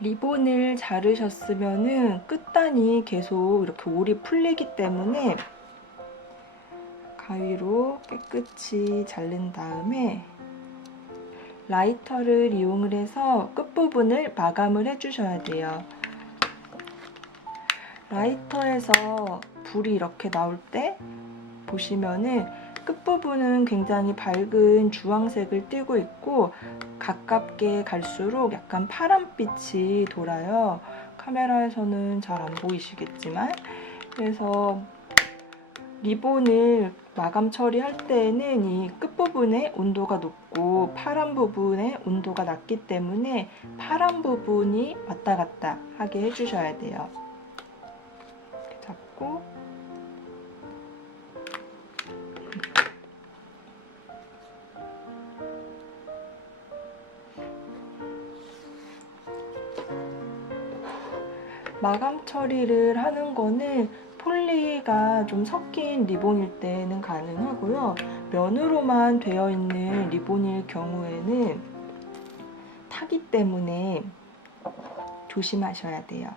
리본을 자르셨으면은 끝단이 계속 이렇게 올이 풀리기 때문에 가위로 깨끗이 자른 다음에 라이터를 이용을 해서 끝부분을 마감을 해주셔야 돼요. 라이터에서 불이 이렇게 나올 때 보시면은 끝부분은 굉장히 밝은 주황색을 띠고 있고 가깝게 갈수록 약간 파란빛이 돌아요. 카메라에서는 잘 안 보이시겠지만, 그래서 리본을 마감 처리할 때에는 이 끝부분에 온도가 높고 파란 부분에 온도가 낮기 때문에 파란 부분이 왔다 갔다 하게 해주셔야 돼요. 이렇게 잡고 마감 처리를 하는 거는 폴리가 좀 섞인 리본일 때는 가능하고요. 면으로만 되어 있는 리본일 경우에는 타기 때문에 조심하셔야 돼요.